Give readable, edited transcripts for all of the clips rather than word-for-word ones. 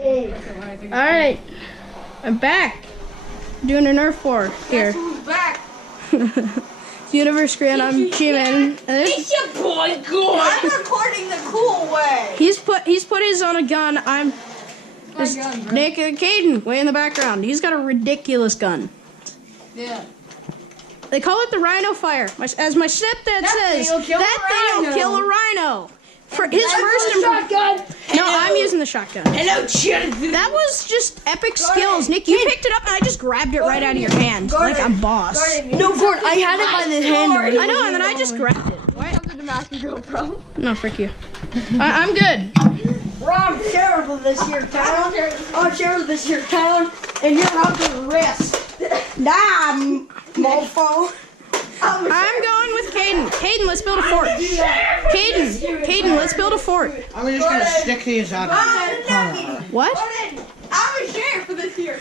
Alright, I'm back. Doing a Nerf War here. Who's back? Universe Grand, I'm G-Man. It's your boy, good. I'm recording the cool way. He's put his on a gun. I'm Nick and Caden way in the background. He's got a ridiculous gun. Yeah. They call it the Rhino Fire. As my stepdad says, that thing will kill a rhino. For his first shotgun. No, I'm using the shotgun. Hello, children. That was just epic skills. Nick, you picked it up and I just grabbed it right out of your hand. Like I'm boss. No, Ford, I had it by the hand. I know, and then I just grabbed it. What? Something to mask your GoPro. No, frick you. I'm good. Bro, I'm sheriff of this here town. I'm sheriff of this here town, and you're out to arrest. Nah, mofo. I'm going with Caden. Caden, let's build a fort. Caden, let's build a fort. I'm just gonna stick these out. What? I'm a sheriff for this here.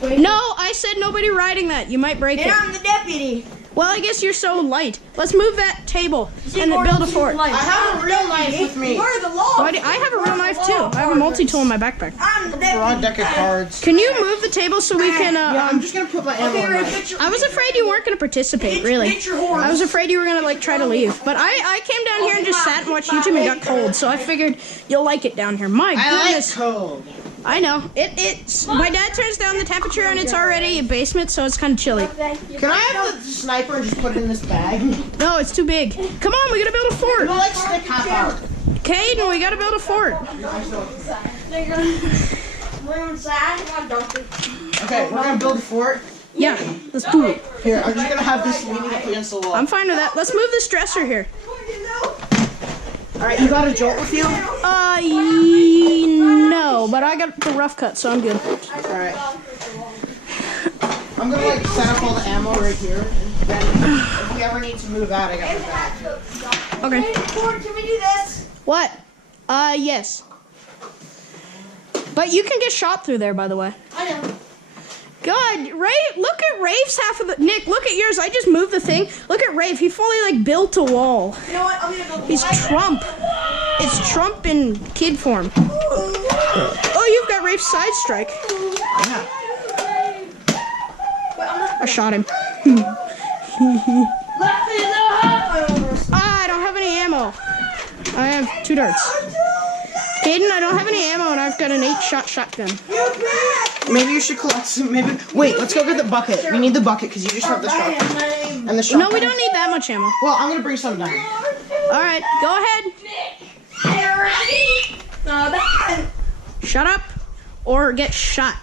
Wait. No, I said nobody riding that. You might break it. And I'm the deputy. Well, I guess you're so light. Let's move that table and then build a fort. I have a real knife with me. Where are the laws? I have a real knife too. I have a multi-tool in my backpack. I'm the Broad deputy. deck of cards. Can you move the table so we can? Yeah, I'm just gonna put my ammo in mine. I was afraid you weren't going to participate, really. I was afraid you were going to like try to leave. But I came down here and just sat and watched YouTube and got cold. So I figured you'll like it down here. My goodness. I like cold. I know. It's my dad turns down the temperature and it's already a basement, so it's kind of chilly. Can I have the sniper and just put it in this bag? No, it's too big. Come on, we got to build a fort. No, like stick half out. Caden, we got to build a fort. Okay, we're gonna build a fort. Yeah, let's do it. Here, I'm just gonna have this leaning up against the wall. I'm fine with that. Let's move this dresser here. Alright, you got a jolt with you? No, but I got the rough cut, so I'm good. Alright. I'm gonna like set up all the ammo right here. And then if we ever need to move out, I got my bag. Okay. Can we do this? What? Yes. But you can get shot through there, by the way. I know. God, look at Rafe's half of the... Nick, look at yours. I just moved the thing. Look at Rafe. He fully, like, built a wall. You know what? I'm gonna go. He's Trump. It's Trump in kid form. Oh, you've got Rafe's side strike. Yeah. I shot him. I don't have any ammo. I have 2 darts. Caden, I don't have any ammo, and I've got an 8-shot shotgun. Maybe you should collect some. Maybe. Wait, let's go get the bucket. We need the bucket because you just have the shotgun. And the shotgun. No, we don't need that much ammo. Well, I'm gonna bring some down. All right, go ahead. Shut up, or get shot.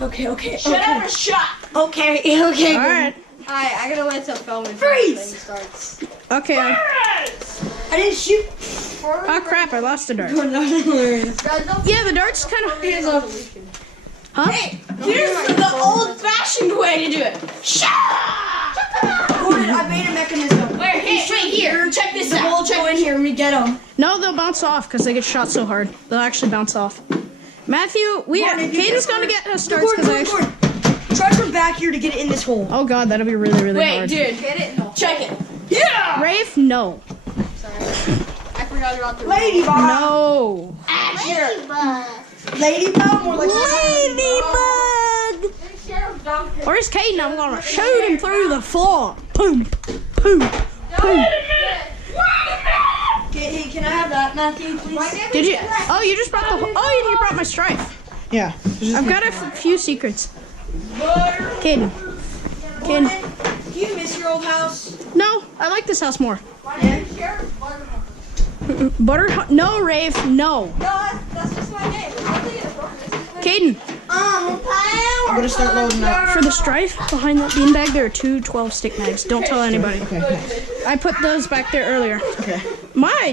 Okay. Shut up or shot. Okay. All right. I gotta wait till filming Freeze! starts. Okay. I didn't shoot. Oh crap! I lost a dart. Guys, don't Yeah, the dart's kind of. Huh? Here's the old-fashioned way to do it. Gordon, I made a mechanism. Wait, here. Check this out. We'll go in here and we get them. No, they'll bounce off because they get shot so hard. They'll actually bounce off. Matthew, Caden's gonna get us starts because I actually. Try from back here to get it in this hole. Oh god, that'll be really hard. Wait, dude. Get it? No. Check it. Yeah! Rafe, no. Sorry. I forgot about the Ladybug! No. Ladybug? More like Ladybug! Where's Caden? I'm gonna shoot him through the floor. Boom, boom, boom. Can I have that, Matthew, please? Did you? Oh, you just brought the. Oh, you brought my strife. Yeah. I've got a few secrets. Caden. Do you miss your old house? No, I like this house more. Yeah. Butter? No, Rafe, no. No, that's just my name. Caden, I'm gonna start loading up. for the strife behind that beanbag, there are 2 12-stick mags. Don't tell anybody. Okay. I put those back there earlier. Okay.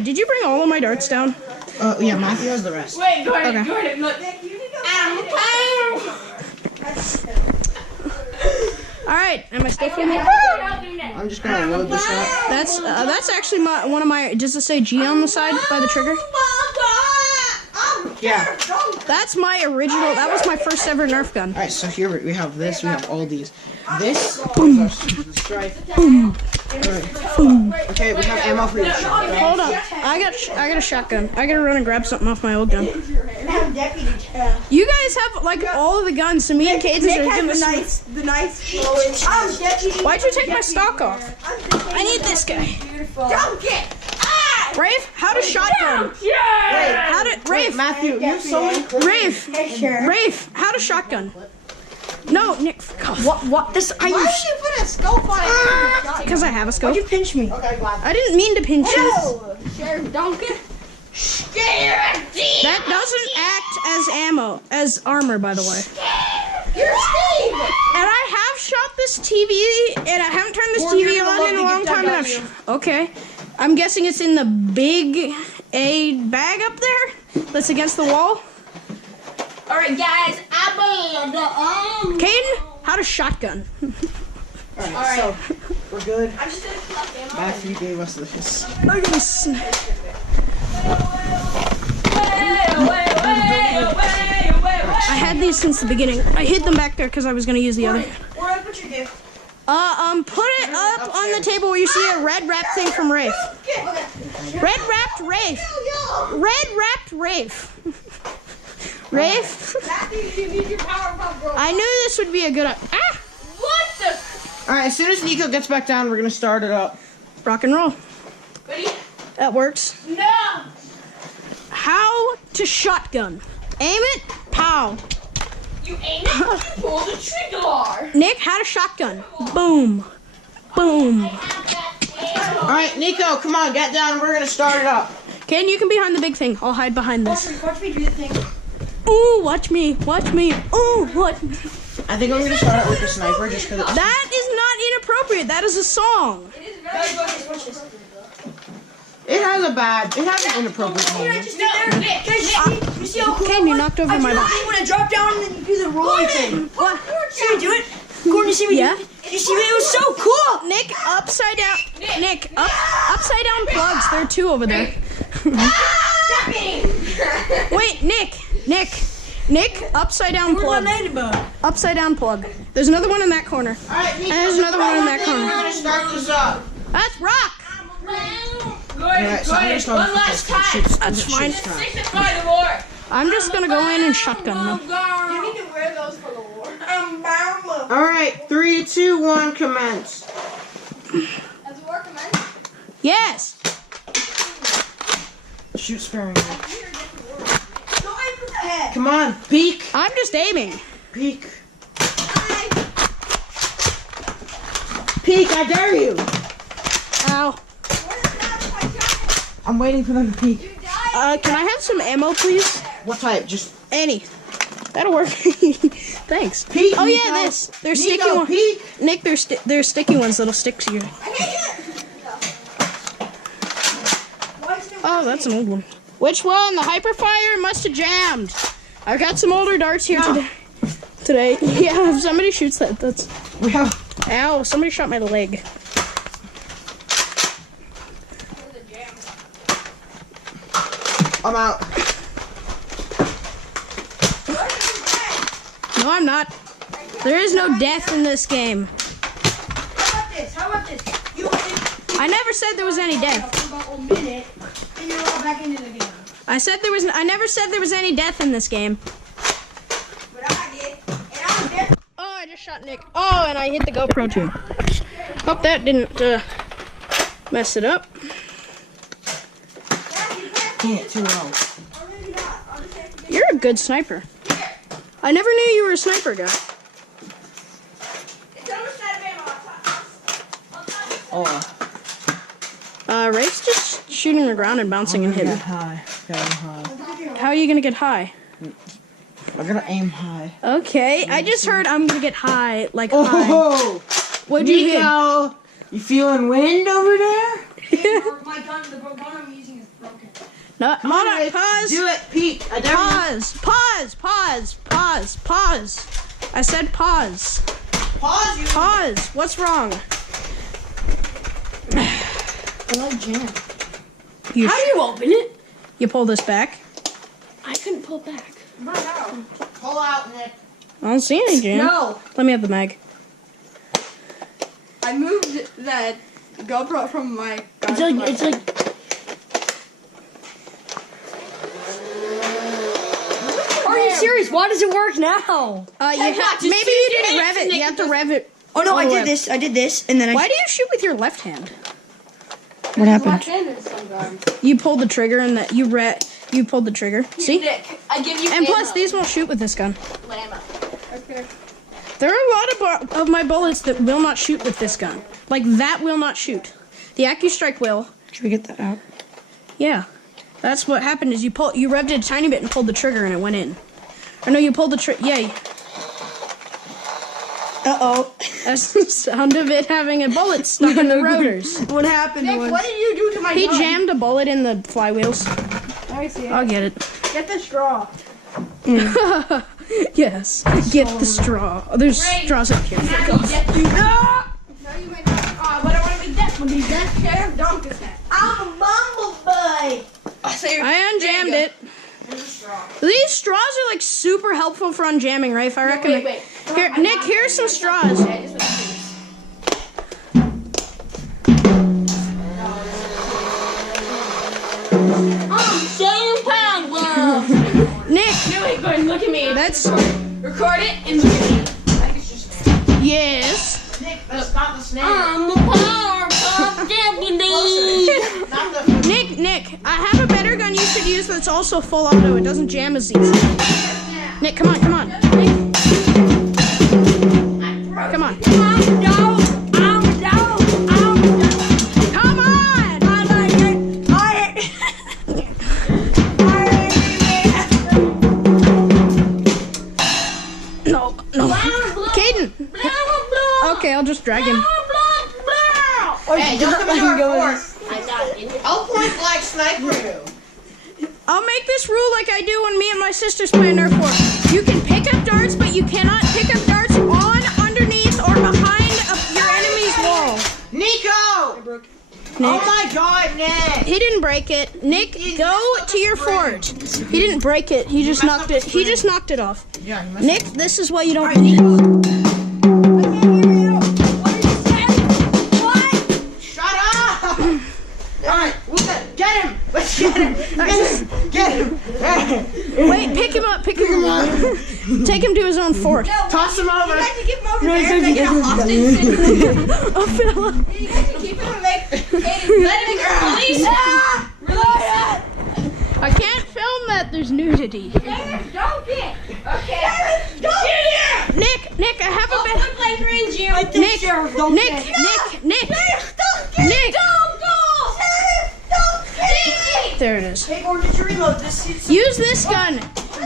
Did you bring all of my darts down? Yeah, Matthew has the rest. Wait, Gordon, Okay. Gordon, look. All right, am I still filming? I'm just gonna load this up. That's actually one of my. Does it say G on the side by the trigger? Yeah. That's my original. That was my first ever Nerf gun. Alright, so here we have this. We have all these. This is our strife. Boom, Okay, we have ammo for your shotgun. Hold on. I got a shotgun. I gotta run and grab something off my old gun. You guys have like all of the guns, so me and Caden are gonna. The nice. Why'd you take my stock off? I need this guy. Don't get. Rafe, how to shotgun? Rafe, Matthew, you have so many Rafe, how to shotgun? No, Nick. What? This? Why did you put a scope on it? Because I have a scope. Why'd you pinch me? Okay, glad. I didn't mean to pinch you. Sheriff Duncan. That doesn't act as armor, by the way. You're Steve. And I have shot this TV, and I haven't turned this TV on in a long time. Okay. I'm guessing it's in the big A bag up there that's against the wall. All right, guys. Caden, how to shotgun? Alright, so we're good. I'm just gonna collect ammo. Matthew gave us this. I had these since the beginning. I hid them back there because I was going to use the other. Where I put your gift? Put it up on the table where you see a red wrap thing from Rafe. Red wrapped Rafe. Red wrapped Rafe. Rafe. Matthew, you need your Powerpuff Girls. I knew this would be a good. What the? Alright, as soon as Nico gets back down, we're gonna start it up. Rock and roll. Ready? That works. No. How to shotgun? Aim it. Pow. You aim it. You pull the trigger. Nick, how to shotgun? Boom. Boom. Alright, Nico, come on, get down. We're gonna start it up. Ken, you can be behind the big thing. I'll hide behind this. Watch me do the thing. Ooh, watch me. Watch me. Ooh, what? I think I'm gonna start it with the sniper just because it's. That is not inappropriate. That is a song. It is very Watch this. It has an inappropriate moment. Just sit there. You see how cool Ken, you knocked over my box. when I drop down and then you do the rolling thing. What? See me do it? Gordon, you see me Yeah. do it? You see me? It was so cool. Nick, upside down. Nick, upside down plugs. There are two over there. Wait, Nick, upside down plug. Upside down plug. There's another one in that corner. Alright, Nico, And there's another one in that we're corner. gonna start this up. That's rock. Alright, so I'm gonna start One with last the time. That's fine. Signify the war. I'm just gonna go in and shotgun them. You need to wear those for the war. Alright, 3, 2, 1, commence. Has the war commenced? Yes. Shoot sparingly. Come on, peek. I'm just aiming. Peek. Peek, I dare you. Ow. I'm waiting for them to peek. Can I have some ammo, please? What type? Just Any. That'll work. Thanks. peek. Oh Nico. yeah, this. They're Nico, sticky ones. peek. Nick, they're sticky ones that'll stick to you. Oh, that's an old one. Which one? The hyperfire must have jammed. I've got some older darts here today. Yeah, if somebody shoots that, that's. We have. Ow! Somebody shot my leg. I'm out. No, I'm not. There is no death in this game. How about this? I never said there was any death. For about a minute, and you're all back into the game. I never said there was any death in this game. But I did. And I was there. Oh, I just shot Nick. Oh, and I hit the GoPro too. Hope that didn't mess it up. Can't too low. You're a good sniper. I never knew you were a sniper guy. Oh. Rafe's just shooting the ground and bouncing and hitting. Get high. Get high. How are you gonna get high? I'm gonna aim high. Okay, I just heard I'm gonna get high, like high. Oh, What'd you hit? Nico, you feeling wind over there? My gun, the gun I'm using is broken. No, Come hold on, on, pause. Do it, peek. I dare you. Pause. I said pause. Pause. You. Pause. What's wrong? I like jam. How do you open it? You pull this back? I couldn't pull back. Pull out, Nick. I don't see any jam. No. Let me have the mag. I moved that GoPro from my. It's like. Are you serious? Why does it work now? Maybe you didn't rev it. You have to rev it. Oh no, I did this. I did this, and then I. Why do you shoot with your left hand? What happened? You pulled the trigger and you pulled the trigger. See? Nick, I give you. And plus, these won't shoot with this gun. Okay. There are a lot of my bullets that will not shoot with this gun. Like, that will not shoot. The AccuStrike will. Should we get that out? Yeah. That's what happened is you revved it a tiny bit and pulled the trigger and it went in. Or no, you pulled the trigger. Yeah. Uh-oh. That's the sound of it having a bullet stuck in the rotors. What happened was... What did you do to my He gun? jammed a bullet in the flywheels. I see it. I'll get it. Get the straw. Yes. Get the straw. Oh, there's straws up here. No, you may not. Oh, but I want to be deaf when he's deaf. Sheriff Duncan. I'm a bumblebee. I unjammed it. These straws are like super helpful for unjamming, right? If I recommend. Wait. Here, Nick, here's some straws. Nick, Look at me. that's Record it and look at me. yes. Nick, that's not the snake. I'm a Powerpuff Deputy. Nick, I have a better gun you should use that's also full auto. It doesn't jam as easy. Nick, come on. Nick. Come on. Come on! No. Caden! Okay, I'll just drag him. Hey, don't come into our fort. I'll point blank sniper you. I'll make this rule like I do when me and my sisters play Nerf War. You can pick up darts, but you cannot pick up darts on, underneath, or behind your enemy's wall. Nico! Nick. Oh my god, Nick! He didn't break it. Nick, go to your fort. He didn't break it. He just knocked it. He just knocked it off. Yeah, Nick, this is why you don't. Shut up! Alright, get him! Let's get him! Get him! Wait, pick him up. Take him to his own fort. Toss him over! You guys can keep him over there. Like a hostage. Oh, Philip. You guys can keep him and make... Let him release it. I can't film that. There's nudity. Don't get. Okay. Nick, I have a Quit better. playing range here. Nick, Sheriff, don't Nick. get. There it is. Hey, or did you reload this? Use this gun.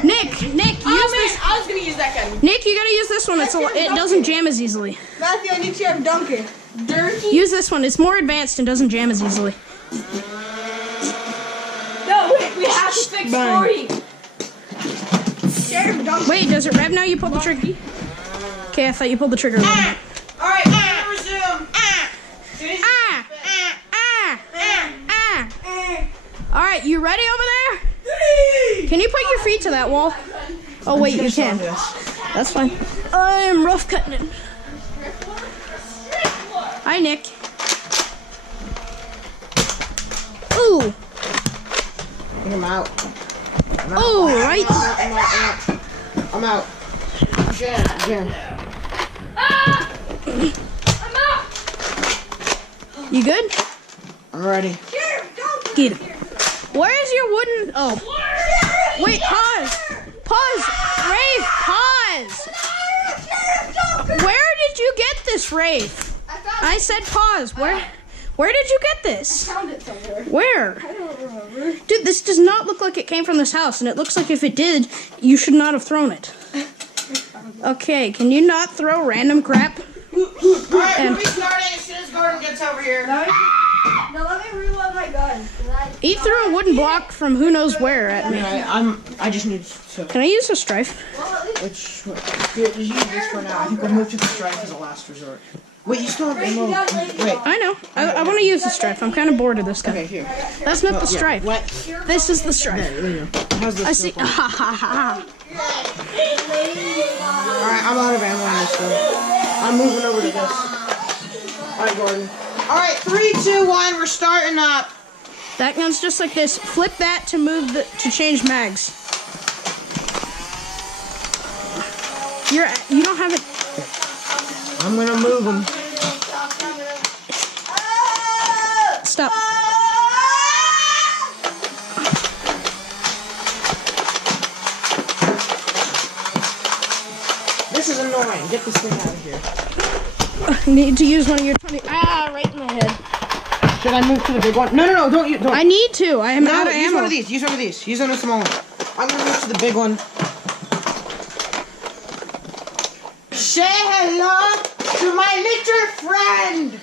Nick, use this. I was gonna use that gun. Nick, you gotta use this one. It doesn't jam as easily. Matthew, I need Sheriff Duncan. Dirty. Use this one. It's more advanced and doesn't jam as easily. No, wait. We have to fix 40. Sheriff Duncan. Wait, does it rev now? You pulled the trigger. Okay, I thought you pulled the trigger. Alright, resume! Alright, you ready over there? Can you put your feet to that wall? Oh wait, you can. That's fine. I'm rough cutting it. Hi, Nick. Ooh. I'm out. Ooh, right. I'm out. Jam. I'm out. You good? I'm ready. Get him. Where's your wooden... Oh. Wait, pause. Rafe, pause. Where did you get this, Rafe? I said pause. Where did you get this? I found it somewhere. Where? I don't remember. Dude, this does not look like it came from this house, and it looks like if it did, you should not have thrown it. Okay, can you not throw random crap? Alright, we'll be starting as soon as Gordon gets over here. Now let me reload my gun. He threw a wooden block from who knows where at me. I just need to... Can I use a strife? Which... Here, just use this for now. I think we'll move to the strike as a last resort. Wait, you still have ammo. Wait. I know. I want to use the strife. I'm kind of bored of this guy. Okay, here. That's not the strife. What? This is the strife. There you go. How's this? I see. Ha ha ha. Alright, I'm out of ammo on this gun. I'm moving over to this. Alright, Gordon. All right, 3, 2, 1. We're starting up. That gun's just like this. Flip that to move to change mags. You don't have it. I'm gonna move them. Stop. This is annoying. Get this thing out of here. I need to use one of your 20. Ah, right in my head. Should I move to the big one? No, don't you. Don't. I need to. I am out of use ammo. one of these. Use one of these. Use one of the small one. I'm gonna move to the big one. Say hello to my little friend.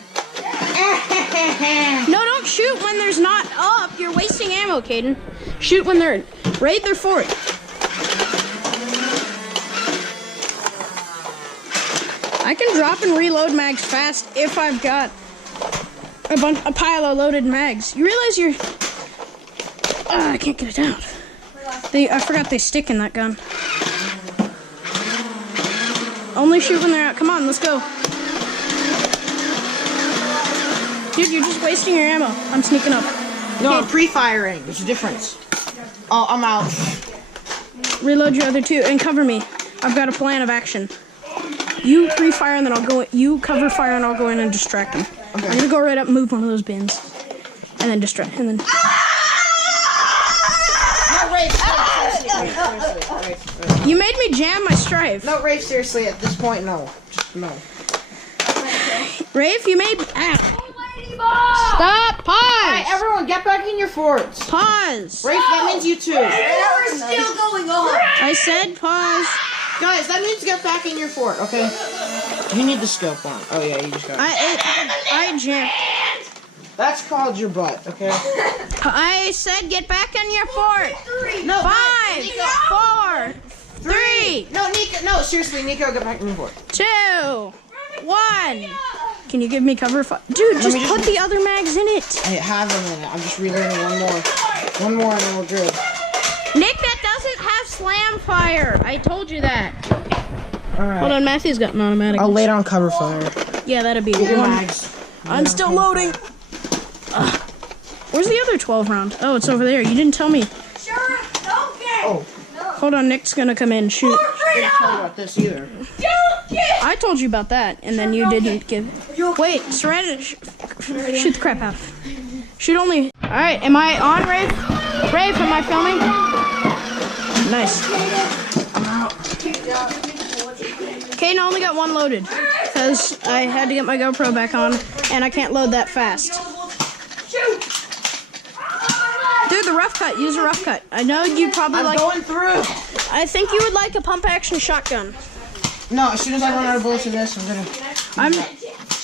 No, don't shoot when there's not up. You're wasting ammo, Caden. Shoot when they're right there for it. I can drop and reload mags fast if I've got a pile of loaded mags. You realize you're... I can't get it out. I forgot they stick in that gun. Only shoot when they're out. Come on, let's go. Dude, you're just wasting your ammo. I'm sneaking up. No, I'm pre-firing. There's a difference. Oh, I'm out. Reload your other two and cover me. I've got a plan of action. You pre-fire and then I'll go. You cover fire and I'll go in and distract them. Okay. I'm gonna go right up, and move one of those bins, and then distract. And then. No, Rafe, seriously. You made me jam my strife. No, Rafe, seriously. At this point, no. Just no. Rafe, you made. Ow. Stop. Pause. Alright, everyone, get back in your forts. Pause. Rafe, that means you too. We're still going on. I said pause. Guys, that means get back in your fort, okay? You need the scope on. Oh yeah, you just got it. I jammed. That's called your butt, okay? I said get back in your fort. No, 5, Nico. 4, 3, No, Nico. No, seriously, Nico, get back in your fort. 2, 1. Can you give me cover? Dude, just put the other mags in it. I have them in it. I'm just reloading one more. One more and then we're good. Nick, that doesn't have slam fire. I told you that. Alright. Hold on, Matthew's got an automatic. I'll lay it on cover fire. Yeah, that'd be Get your one. mags. I'm still loading. Where's the other 12 round? Oh, it's over there. You didn't tell me. Oh, Hold on, Nick's gonna come in. Shoot. I didn't tell you about this either. I told you about that, and then you didn't give. Wait, surrender. Shoot the crap out. Shoot only. All right, am I on, Rafe? Rafe, am I filming? Nice. I'm out. Caden only got one loaded because I had to get my GoPro back on, and I can't load that fast. Dude, the rough cut. Use a rough cut. I know you probably I'm going through. I think you would like a pump action shotgun. No, as soon as I run out of bullets in this, I'm gonna.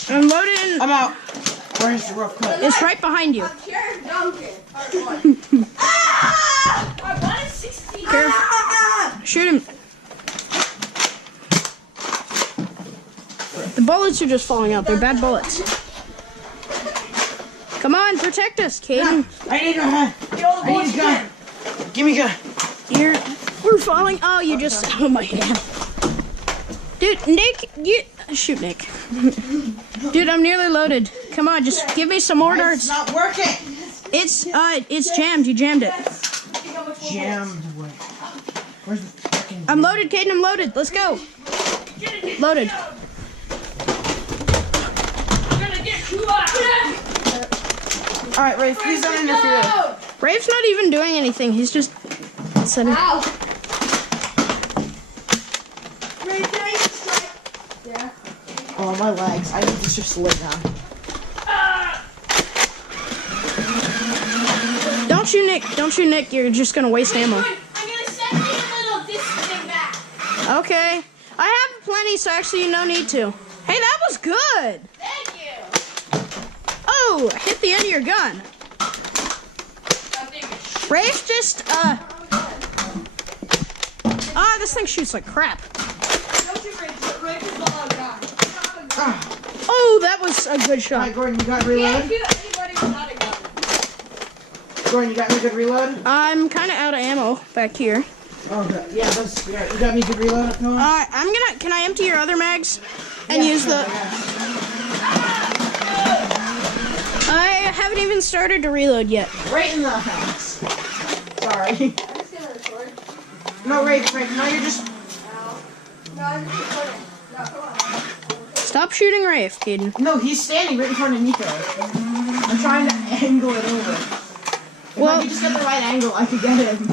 I'm loading. I'm out. Where's the rough cut? It's right behind you. Careful. Shoot him. The bullets are just falling out. They're bad bullets. Come on, protect us, Caden. I need a gun. I need a gun. Give me a gun. We're falling. Oh, you just. Oh my god. Dude, Nick, shoot Nick. Dude, I'm nearly loaded. Come on, just give me some more darts. It's not working. It's jammed. You jammed it. Jammed. Where's the fucking? I'm loaded, Caden. I'm loaded. Let's go. Loaded. All right, Rafe, please don't interfere. Rafe's not even doing anything. He's just setting. Ow. Oh, my legs. I need to just lay down. Don't shoot Nick. Don't shoot Nick. You're just gonna waste ammo. I'm gonna send me a little this thing back. Okay. I have plenty, so actually no need to. Hey, that was good. Thank you. Oh, hit the end of your gun. Rafe just, this thing shoots like crap. Oh, that was a good All right, shot. Gordon, you got reload? Gordon, you got me good reload? I'm kind of out of ammo back here. Oh, good. Yeah, you got me good reload? No? Can I empty your other mags? And use the... haven't even started to reload yet. Right in the house. Sorry. No, Rafe, now you're just... Stop shooting Rafe, Caden. No, he's standing right in front of Nico. I'm trying to angle it over. If I could just get the right angle, I could get him.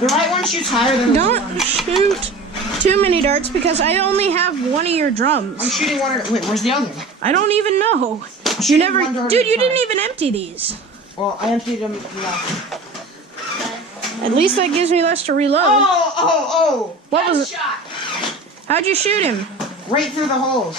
The right one shoots higher than the other one. Don't shoot too many darts because I only have one of your drums. I'm shooting one. Wait, where's the other? I don't even know. You never, dude. You didn't even empty these. Well, I emptied them. Yeah. At least that gives me less to reload. Oh! What was it? How'd you shoot him? Right through the holes.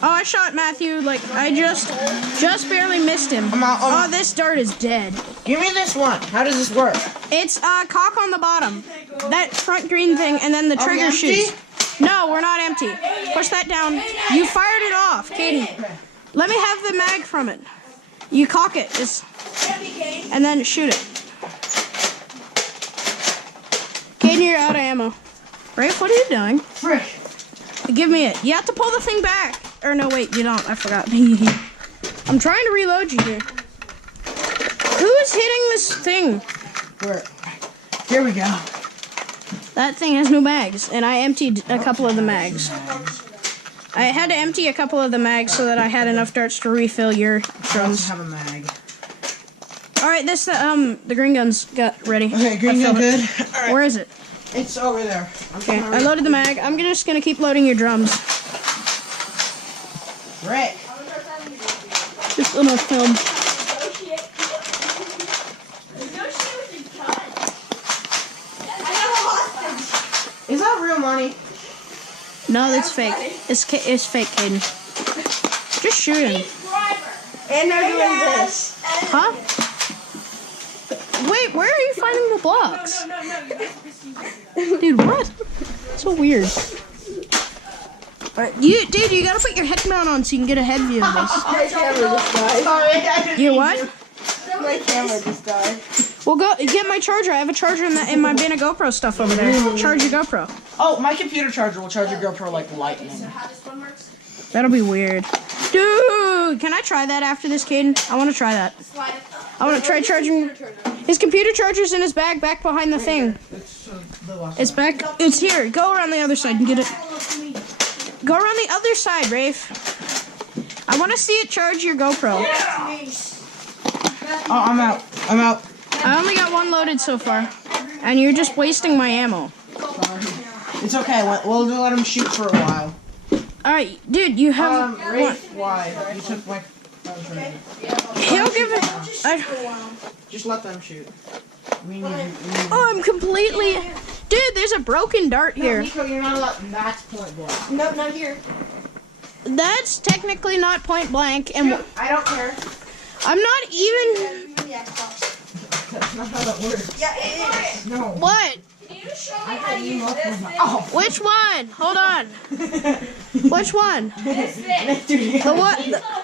Oh, I shot Matthew. Like I just barely missed him. Oh, this dart is dead. Give me this one. How does this work? It's cock on the bottom. That front green thing, and then the trigger shoots. No, we're not empty. Push that down. You fired it off, Katie. Let me have the mag from it. You cock it, and then shoot it. Katie, you're out of ammo. Rafe, what are you doing? Frick. Give me it. You have to pull the thing back. Or no, wait, you don't. I forgot. I'm trying to reload you here. Who is hitting this thing? Where? Here we go. That thing has no mags, and I emptied a couple of the mags. I had to empty a couple of the mags so that I had enough darts to refill your drums. I have a mag. All right, this the green gun's got ready. Okay, green gun good. All right. Where is it? It's over there. Okay, I loaded the mag. I'm just gonna keep loading your drums. Rick. Just a little film. Is that real money? No, that's fake. It's fake, Caden. Just shoot him. And they're doing this. Huh? Wait, where are you finding the blocks? Dude, what? So weird. Alright, dude, you gotta put your head mount on so you can get a head view of this. My camera just died. Sorry. You what? My camera just died. Well, go get my charger. I have a charger in my bin of GoPro stuff over there. Charge your GoPro. Oh, my computer charger will charge your GoPro like lightning. That'll be weird. Dude, can I try that after this, Caden? I want to try that. I want to try charging. His computer charger's in his bag back behind the thing. It's back. It's here. Go around the other side and get it. Go around the other side, Rafe. I want to see it charge your GoPro. Oh, I'm out. I'm out. I only got one loaded so far. And you're just wasting my ammo. Sorry. It's okay. We'll let him shoot for a while. Alright, dude, you have... Rafe, why? You took my... He'll give it... Just let them shoot. Oh, I'm completely... Dude, there's a broken dart here. Nico, you're not allowed... That's point blank. Nope, not here. That's technically not point blank, and I don't care. I'm not even... That's not how that works. Yeah, it is. No. What? Oh. Which one? Hold on. Which one? The what?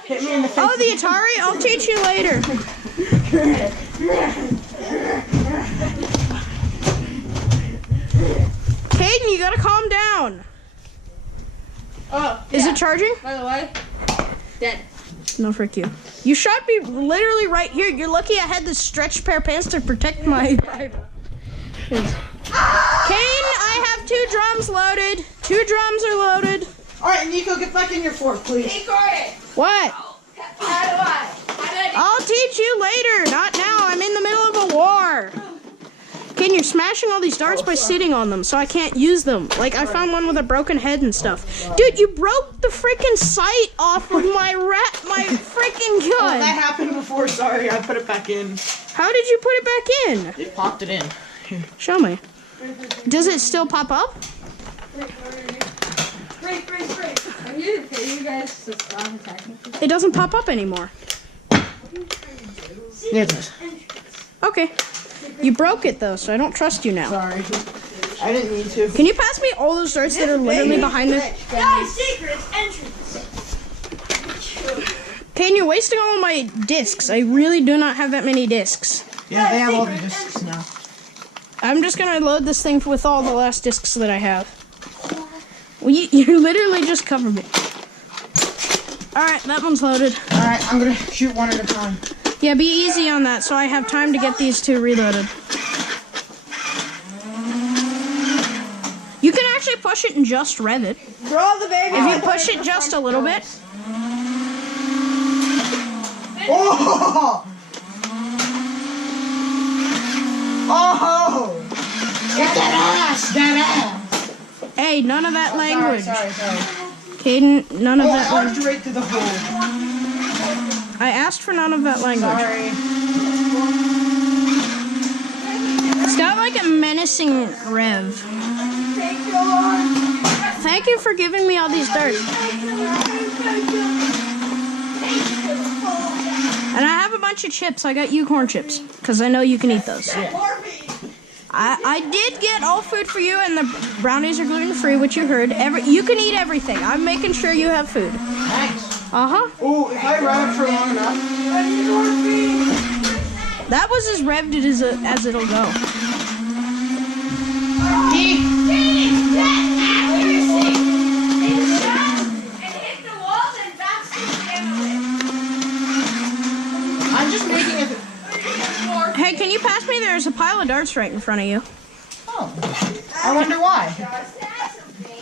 Hit me in the face. Oh, the Atari? I'll teach you later. Caden, you gotta calm down. Oh, Is it charging? by the way, dead. No, frick you. You shot me literally right here. You're lucky I had this stretched pair of pants to protect my rifle. Kane, I have 2 drums loaded. 2 drums are loaded. Alright, Nico, get back in your fort, please. Hey, Gordon, What? how do I? I'll teach you later. Not now. I'm in the middle of a war. Kane, you're smashing all these darts by sitting on them, so I can't use them. Like, I found one with a broken head and stuff. Dude, you broke the freaking sight off of my freaking gun. Oh, that happened before. Sorry, I put it back in. How did you put it back in? It popped it in. Show me. Does it still pop up? Break. Are you guys to stop attacking? It doesn't pop up anymore. Yeah, it does. Okay. You broke it though, so I don't trust you now. Sorry. I didn't mean to. Can you pass me all those darts that are literally behind the... Guys, secret entrance. Kane, you're wasting all of my discs. I really do not have that many discs. Yeah, they have all the discs now. I'm just gonna load this thing with all the last discs that I have. Well, you literally just covered me. Alright, that one's loaded. Alright, I'm gonna shoot one at a time. Yeah, be easy on that so I have time to get these two reloaded. You can actually push it and just rev it. Throw the baby. If you push it just a little bit. Oh! Oh! Get that ass! That ass! Hey, none of that language. Sorry. Caden, none of that I language. arced right through the hole. I asked for none of that language. Sorry. It's got like a menacing rev. Thank you for giving me all these darts. And I have a bunch of chips. I got unicorn chips because I know you can eat those. I did get all food for you, and the brownies are gluten-free, which you heard. You can eat everything. I'm making sure you have food. Thanks. Uh-huh. Oh, if I run it for long enough. That was as revved as it'll go. I'm just making it. Hey, can you pass me? There's a pile of darts right in front of you. Oh. I wonder why.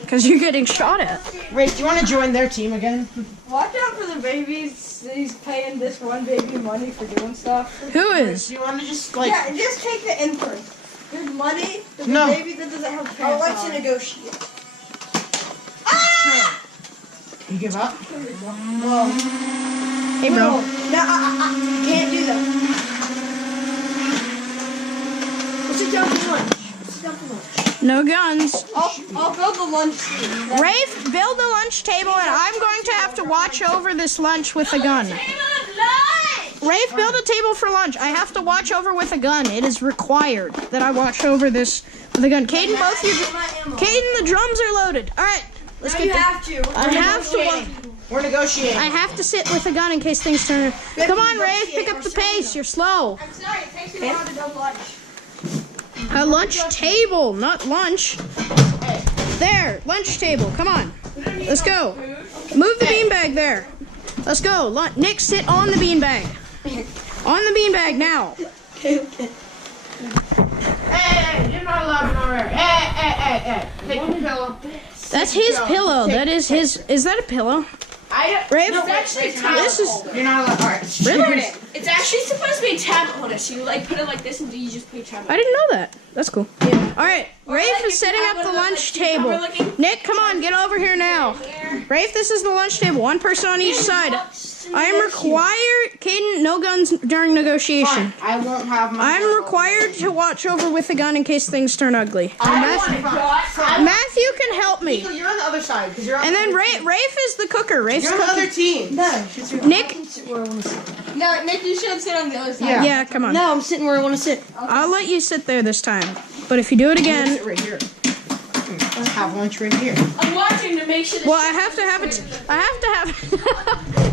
Because you're getting shot at. Wait, do you want to join their team again? Watch out for the babies. He's paying this one baby money for doing stuff. Who is? Do you want to just like? Yeah, just take the input. There's money. There's No. a baby that doesn't have pants. I'll let you negotiate. Sure. You give up? Whoa. Hey, bro. No, you can't do that. Let's sit down for lunch. Sit down for lunch. No guns. I'll build the lunch seat. Rafe, build a lunch table, and I'm going to have to watch over this lunch with a gun. Rafe, build a table for lunch. I have to watch over with a gun. It is required that I watch over this with a gun. Caden, both you. Caden, the drums are loaded. All right, let's get. You have to. I have to. We're negotiating. I have to sit with a gun in case things turn. Come on, Rafe, pick up the pace. You're slow. I'm sorry, it takes me a while to build lunch. A lunch table, not lunch. There, lunch table. Come on. Let's go. Move the beanbag there. Let's go. Nick, sit on the beanbag. On the beanbag now. Okay. Hey, you're not allowed to go there. Hey. Take your pillow. That's his pillow. That is his. Is that a pillow? Rafe? It's actually a tablet This is holder. You're not allowed. All right. really. It's actually supposed to be a tablet holder, so you like put it like this and you just put your tablet. I didn't know that. That's cool. Yeah. All right, Rafe is setting up the lunch table. Nick, come on, get over here now. Rafe, this is the lunch table. One person on each side. I am required. Caden, no guns during negotiation. Fine. I won't have my. I'm required to watch over with a gun in case things turn ugly. Matthew, Matthew can help me. you're on the other side because you're on. And then Rafe is the cooker. Rafe's You're on the other cooking. team. No. Nick, No, Nick, you should sit on the other side. Yeah. yeah, come on. No, I'm sitting where I want to sit. I'll let you sit there this time. But if you do it again, Sit right here. Let's have lunch right here. I'm watching to make sure. well, I have to have it. I have to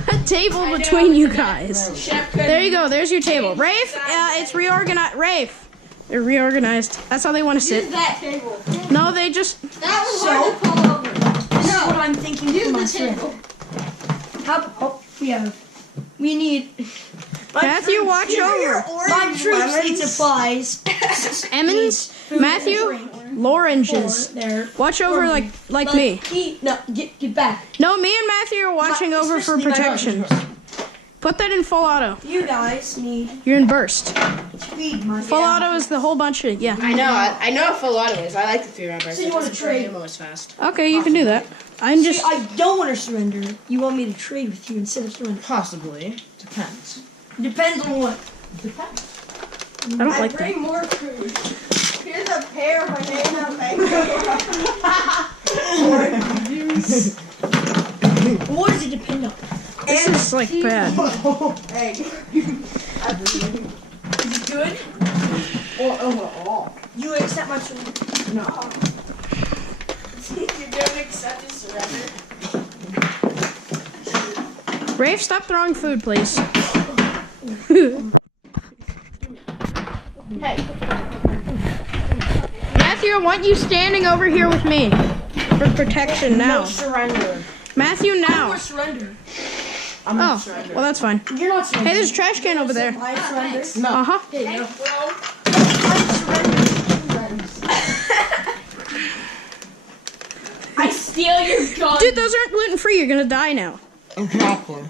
have a table between you guys. Chef could. There you go. There's your table. Rafe, it's reorganized. Rafe, they're reorganized. That's how they want to Use sit. that table. No, they just. That was hard to pull over. This is what I'm thinking Use for the myself. table. We need. Matthew, watch over. My troops need supplies. Emmons, Matthew, Loranges. There. Watch over like me. No, get back. No, me and Matthew are watching over for especially my protection. Put that in full auto. You guys need You're in burst. feed money. Full auto is the whole bunch of yeah. I know. I know what full auto is. I like the 3-round burst. So you want to trade? Ammo is fast. Okay, you can do that. I'm just. I don't want to surrender. You want me to trade with you instead of surrender? Possibly. Depends. Depends on what. Depends. I don't like that. bring more food. Here's a pear, banana, mango. What does it depend on? This is like bad. Egg. Is it good? Or overall. You accept my surrender? No. You don't accept his surrender. Rafe, stop throwing food, please. Hey. Matthew, I want you standing over here with me for protection now. No surrender. Matthew, No now. more surrender. I'm not Oh, surrendering. well that's fine. You're not surrendering. Hey, there's a trash can over there. I surrender. No. Uh-huh. Here you go. I steal your gun. Dude, those aren't gluten-free. You're gonna die now. Exactly.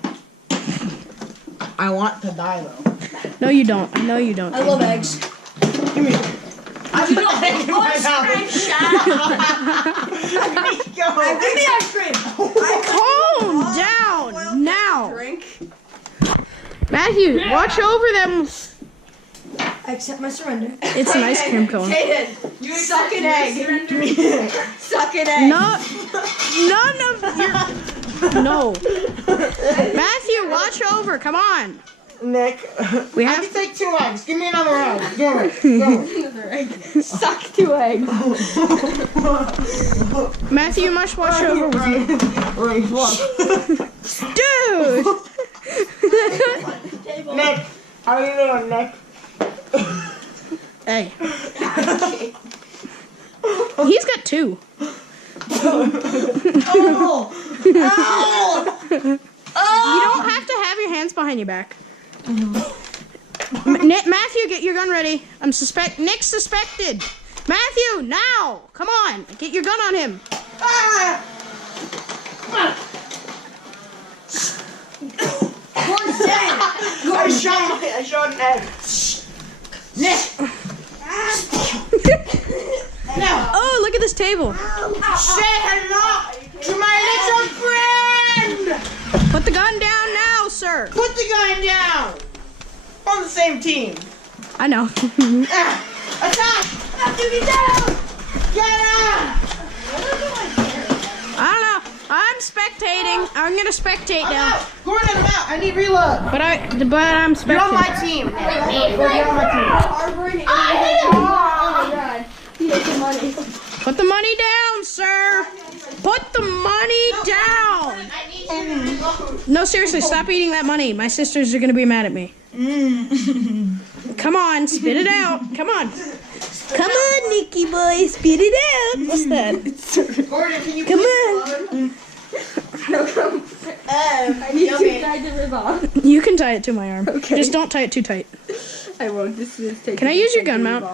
I want to die though. No, you don't. I know you don't. I love eggs. Give me. I put the egg in my mouth. Give me ice cream. Calm down now. Drink. Matthew, watch over them. I accept my surrender. It's an ice cream cone. Kaden, you suck an egg. Suck an egg. No, none of your. No. Matthew, watch over. Come on. Nick, We I have. can take 2 eggs. Give me another egg. Go. Go. Suck 2 eggs. Matthew, you must watch over with me. Right, look. Dude. Nick, how are you doing, Nick? Hey. He's got 2. You don't have to have your hands behind your back. Matthew, get your gun ready. Nick's suspected. Matthew, now! Come on, get your gun on him. Gordon's dead. I shot an egg. Nick. Oh, look at this table. Say hello to my little friend. Put the gun down now, sir. Put the gun down. On the same team. I know. Attack! Get down! Get up! I don't know. I'm spectating. I'm gonna spectate I'm now. out. Gordon, I'm out. I need reload. But I'm spectating. You're on my team. You're on my team. Oh my god. He ate the money. Put the money down, sir. Put the money down. No, seriously, stop eating that money. My sisters are gonna be mad at me. Come on, spit it out. Come on. Come on, Nicky boy, spit it out. What's that? Gordon, can you Come please on. I need to tie the ribbon. You can tie it to my arm. Okay. Just don't tie it too tight. I won't. This is taking. Can I use your gun mount?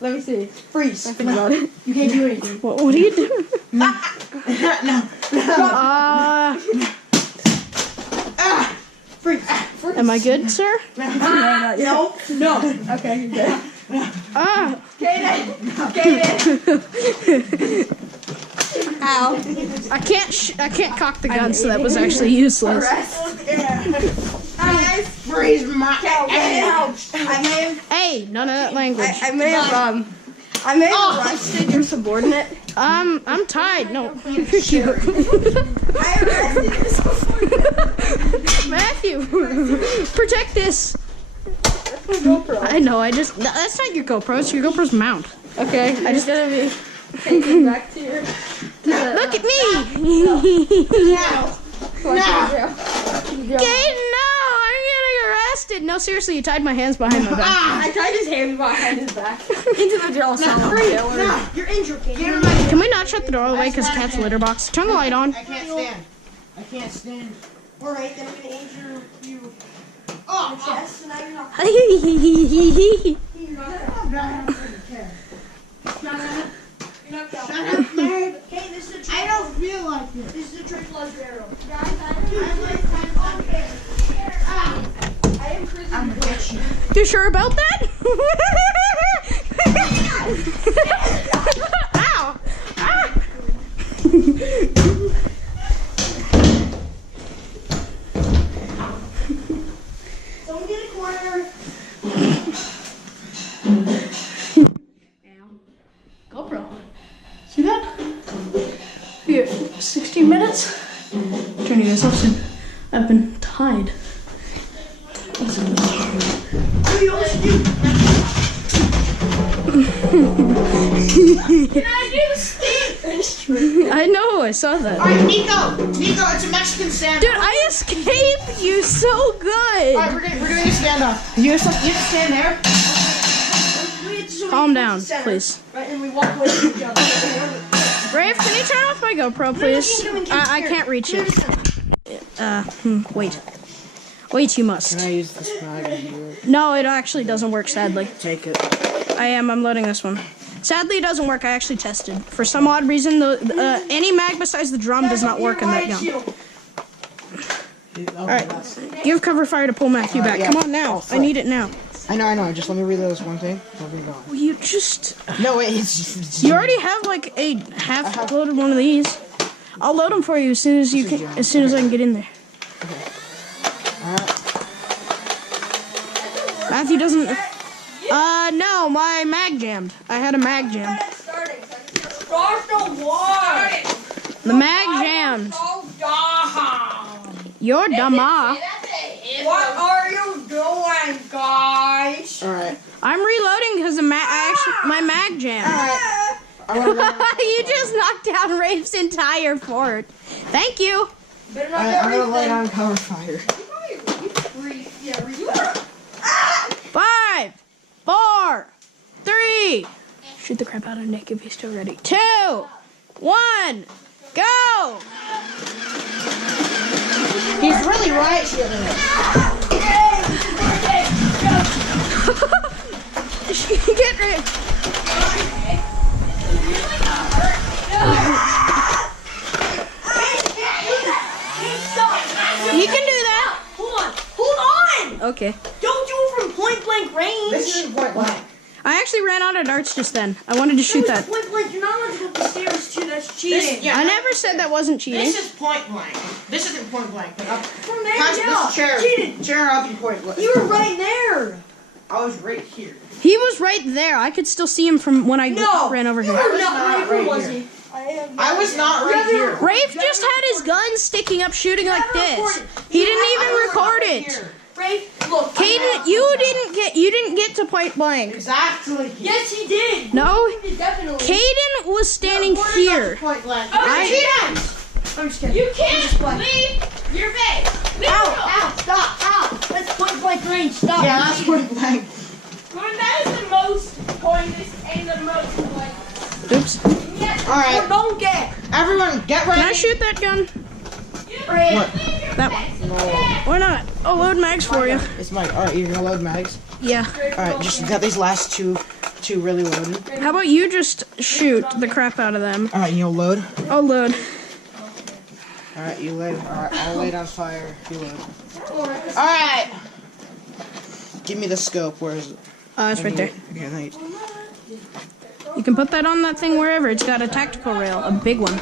Let me see. Freeze. Think about it. You can't do anything. What are you doing? No. Freeze. Am I good, sir? No. No. Okay. You're good. Ah. Kaden. Kaden. Ow. I can't cock the gun, so that was actually useless. Freeze my Ouch. I may have. Hey, none of that language. I may have arrested your subordinate. I'm tied. No. I arrested your subordinate. Matthew, protect this. GoPro. I know. That's not your GoPro. It's your GoPro's mount. Okay. I just gotta be taken back to your. Look at me. Now. Gaten, no! I'm getting arrested. No, seriously, you tied my hands behind my back. I tied his hands behind his back. Into the jail cell. No, You're injured, Kaden. Can we not shut the door all the way because the cat's litter box? Turn the light on. I can't stand. I can't stand. Alright, then I'm gonna injure you. Oh, Yes, so now you're not. You're not shut up, man. Okay, this is a I don't feel like it. This is a triple plus barrel. Guys, I am prison. I'm a bitch. You sure about that? Ow! Ah! Don't get a corner. GoPro. See that? Here, 16 minutes. Turn you guys off soon. I've been tied. Can I do the stick? I know, I saw that. Alright, Nico, it's a Mexican standoff. Dude, I escaped you so good. Alright, we're doing a standoff. You have to stand there. Calm down, please. Right, and we walk away from each other. Rafe, can you turn off my GoPro, please? I can't reach it. Wait. Wait, you must. Can I use this mag in here? No, it actually doesn't work, sadly. Take it. I'm loading this one. Sadly, it doesn't work. I actually tested. For some odd reason, any mag besides the drum does not work in that gun. Alright, give cover fire to pull Matthew back. yeah. Come on now. I need it now. I know. Just let me reload this one thing. I'll be gone. Will you just... No, wait. It's You already have like a half-loaded one of these. I'll load them for you as soon as you can, as soon as I can get in there. Okay. Alright. Matthew doesn't... no, my mag jammed. I had a mag jam. Start the war. The mag jammed. You're dumb. What are you doing, guys? Alright. I'm reloading because my mag jammed. You just knocked down Rafe's entire fort. Thank you. I'm gonna lay down cover fire. 5, 4, 3. Shoot the crap out of Nick if he's still ready. 2, 1, go. He's really right shooting it. Get ready. You can do that. Hold on. Okay. Don't do it from point blank range. This isn't point blank. I actually ran out of darts just then. I wanted to shoot that. Point blank. You're not allowed to go up the stairs too. That's cheating. I never said that wasn't cheating. This is point blank. This isn't point blank. But up. From there, Pass yeah. this chair. Cheated. Chair up and point blank. You were right there. I was right here. He was right there. I could still see him from when I ran over here. You were was not not right right was here. he? I was not right here. Rafe just had his gun sticking up shooting like this. He didn't even record it. Rafe, look. Caden, you didn't get to point blank. Exactly. Yes, he did. No, He did, definitely. Caden was standing here. Point blank. I'm just kidding. You can't leave your base. Leave Ow, it alone. ow, stop, ow. That's point blank range. Stop. Yeah, that's point blank. Well, that is the most pointless and the most like. Oops. Yes. Alright. Don't get. Everyone, get ready. Can I shoot that gun? What? That Why not? I'll load mags for you. It's Mike. Alright, you're gonna load mags? Yeah. Alright, just got these last two really loaded. How about you just shoot the crap out of them? Alright, you'll load? I'll load. Alright, you lay. Alright, I'll lay down fire. You load. Alright! Give me the scope. Where is it? It's right there. Okay, thanks. You can put that on that thing wherever. It's got a tactical rail, a big one.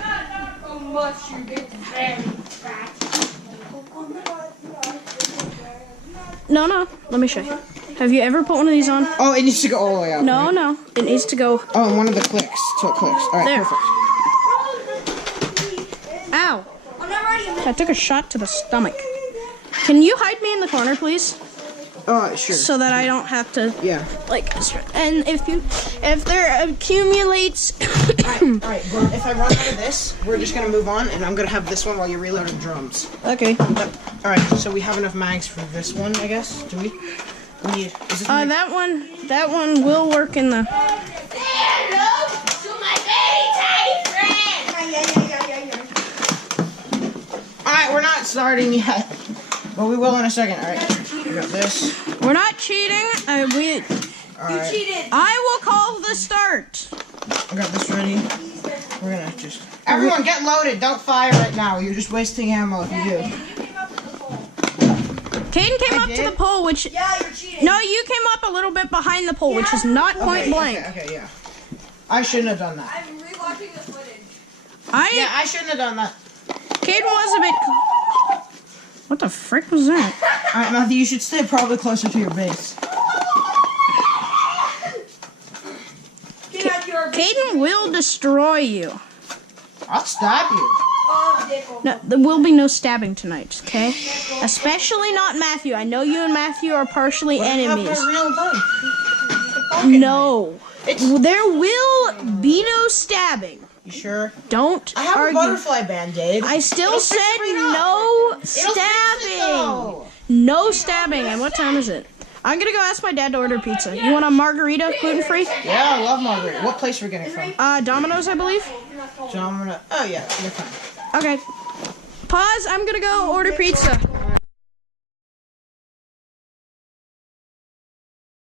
No. Let me show you. Have you ever put one of these on? Oh, it needs to go all the way out. No, right? no. It needs to go Oh, and one of the clicks. So it clicks. Alright, there. perfect. Ow. I'm not ready. I took a shot to the stomach. Can you hide me in the corner, please? Sure. So that I don't have to, Yeah. like, and if there accumulates... Alright, well, if I run out of this, we're just gonna move on, and I'm gonna have this one while you're reloading drums. Okay. Alright, so we have enough mags for this one, I guess? Do we? We need... Is this that one will work in the... Say hello to my very tiny friend. Yeah. Alright, we're not starting yet. But we will in a second. Alright, we got this. We're not cheating. Alright. Cheated. I will call the start. I got this ready. We're gonna just... Everyone get loaded. Don't fire right now. You're just wasting ammo if you do. Caden came up to the pole, which... Yeah, you're cheating. No, you came up a little bit behind the pole, which is not point blank. Okay, yeah. I shouldn't have done that. I'm rewatching the footage. Yeah, I shouldn't have done that. Caden was a bit... What the frick was that? Alright, Matthew, you should stay probably closer to your base. Get out your Caden will destroy you. I'll stab you. No, there will be no stabbing tonight, okay? Especially not Matthew. I know you and Matthew are partially enemies. Real thing. No. There will be no stabbing. You sure? Don't I have argue. a butterfly band-aid. I still It'll said fix it right up. no It'll fix it, stabbing. though. No stabbing. And what time is it? I'm gonna go ask my dad to order pizza. You want a margarita, gluten-free? Yeah, I love margarita. What place are we getting from? Domino's, I believe. John, oh yeah, you're fine. Okay. Pause. I'm gonna go order pizza.